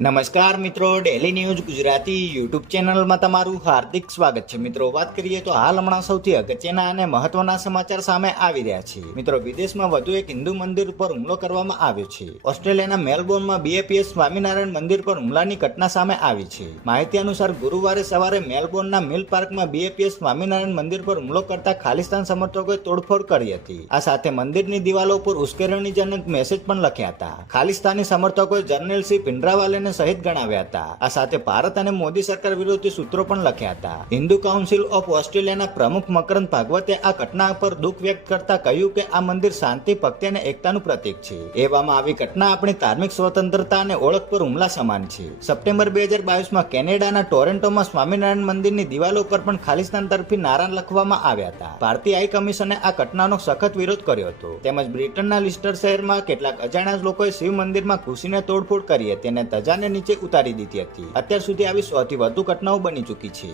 નમસ્કાર મિત્રો, daily news Gujarati YouTube ચેનલમાં તમારું હાર્દિક સ્વાગત છે. મિત્રો, વાત કરીએ તો હાલ હમણાં સૌથી અગત્યના અને મહત્વના સમાચાર સામે આવી રહ્યા છે. મિત્રો, વિદેશમાં વધુ એક હિન્દુ મંદિર પર હુમલો કરવામાં આવ્યો છે. ઓસ્ટ્રેલિયાના મેલબોર્નમાં BAPS સ્વામિનારાયણ મંદિર પર હુમલાની ઘટના સામે આવી છે. માહિતી અનુસાર ગુરુવારે સવારે મેલબોર્નના મિલ પાર્કમાં BAPS સ્વામિનારાયણ મંદિર પર હુમલો કરતા ખાલિસ્તાન સમર્થકોએ તોડફોડ કરી હતી. આ સાથે મંદિરની દિવાલો પર ઉશ્કેરણીજનક મેસેજ પણ લખ્યા હતા. ખાલિસ્તાની સમર્થકોએ જર્નલ સિંહ ભિંડરાવાલેને શહીદ ગણાવ્યા હતા. આ સાથે ભારત અને મોદી સરકાર વિરોધી સૂત્રો પણ લખ્યા હતા. હિન્દુ કાઉન્સિલ ઓફ ઓસ્ટ્રેલિયાના પ્રમુખ મકરંદ ભાગવતે આ ઘટના પર દુઃખ વ્યક્ત કરતા કહ્યું કે આ મંદિર શાંતિ, ભક્તિ અને એકતાનું પ્રતીક છે. એવામાં આવી ઘટના આપણી ધાર્મિક સ્વતંત્રતા અને ઓળખ પર હુમલા સમાન છે. સપ્ટેમ્બર 2022માં કેનેડાના ટોરેન્ટોમાં સ્વામિનારાયણ મંદિરની દિવાલો પર પણ ખાલિસ્તાન તરફી નારા લખવામાં આવ્યા હતા. ભારતીય હાઈ કમિશને આ ઘટનાનો સખત વિરોધ કર્યો હતો. તેમજ બ્રિટનના લિસ્ટર શહેરમાં કેટલાક અજાણ્યા લોકોએ શિવ મંદિરમાં ઘૂસીને તોડફોડ કરી હતી અને ધજાને નીચે ઉતારી દીધી હતી. અત્યાર સુધી આવી સૌથી વધુ ઘટનાઓ બની ચૂકી છે.